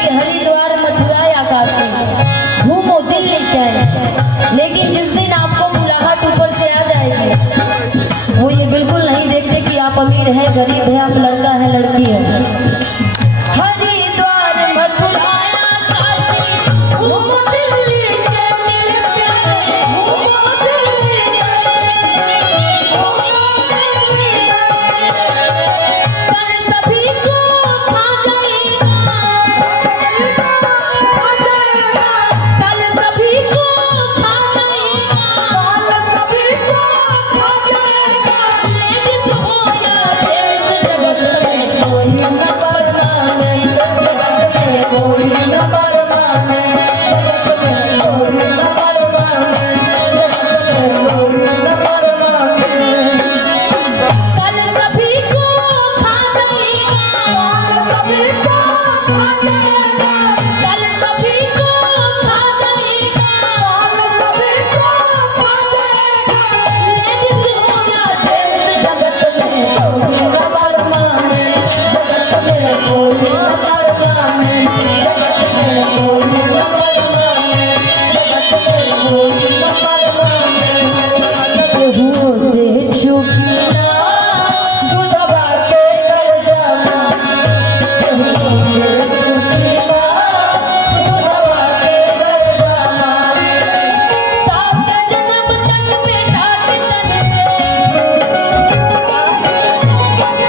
कि हरिद्वार मथुरा या काशी घूमो दिल्ली चैन, लेकिन जिस दिन आपको बुलाहट ऊपर से आ जाएगी वो ये बिल्कुल नहीं देखते कि आप अमीर है गरीब है, आप लड़का है लड़की है। हरिद्वार मथुरा या काशी घूमो दिल्ली चैन, घूमो दिल्ली कल सभी को खा जाएगा, कल सभी को खा जाएगा, कल सभी को खा जाएगा। लेडीज हो या जेंट्स जगत में कोई न परमानेंट, जगत में कोई न परमानेंट, जगत में कोई न परमानेंट, जगत में कोई न परमानेंट। कल सभी को खा जाएगा, कल सभी को खा जाएगा, कल सभी को खा जाएगा, कल सभी को खा जाएगा। लेडीज हो या जेंट्स जगत में कोई न परमानेंट, जगत में कोई न परमानेंट, जगत में कोई न परमानेंट, जगत में कोई न परमानेंट। केहू से चूकी ना दूधवा के कर जाना, केहू से चूकी ना दूधवा के कर जाना। सात जन्म तक बेटा के तन से,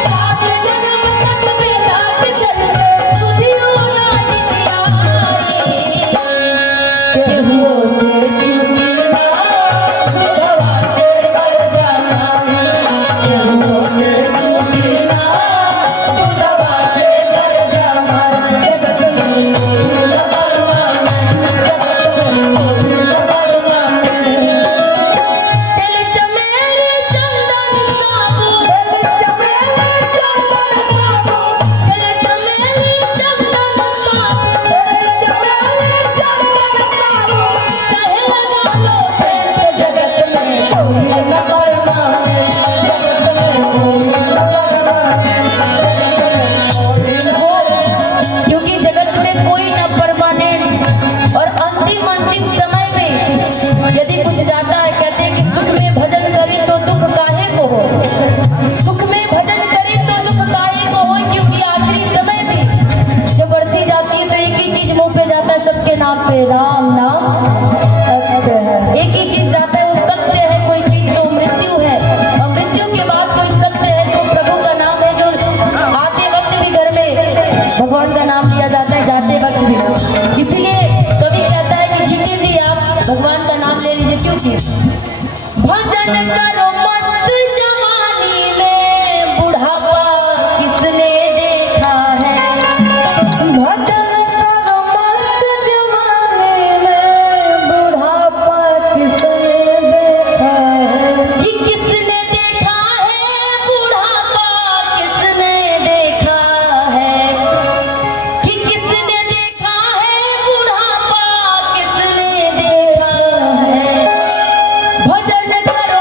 सात जन्म तक बेटा के तन से सुधियो राज दिया। केहू से चूकी ना दूधवा के कर जाना, केहू से चूकी ना दूधवा के कर जाना। जगत में कोई न परमानेंट, जगत में कोई न परमानेंट। तिल चमेली चंदन साबुन, तिल चमेली चंदन साबुन, तिल चमेली चंदन साबुन, तिल चमेली चंदन साबुन। चाहे लगा लो सेंट, जगत में कोई न परमानेंट, जगत में कोई न परमानेंट, जगत में कोई न। क्योंकि जगत में कोई न परमानेंट और अंतिम समय में यदि कुछ जाता है, कहते हैं कि सुख में भजन करी तो दुख काहे को हो, सुख में भजन करी तो दुख काहे को हो। क्योंकि आखिरी समय में जब बढ़ती जाती है तो एक ही चीज मुंह पे जाता है सबके नाम पे, राम नाम सत्य है। एक ही चीज जाता है वो सत्य है, कोई चीज तो मृत्यु है, और मृत्यु के बाद कोई सत्य है तो प्रभु का नाम है, जो आते वक्त भी घर में भगवान का नाम लिया जाता है, जाते वक्त भी। इसीलिए कवि कहता है कि जीते जी आप भगवान का नाम ले लीजिए। क्योंकि भजन करो मस्त जवानी में, बुढ़ापा किसने देखा है। भजन करो मस्त जवानी में, बुढ़ापा किसने देखा है। कि किसने देखा है बुढ़ापा, किसने देखा है, कि किसने देखा है बुढ़ापा, किसने देखा है। भजन करो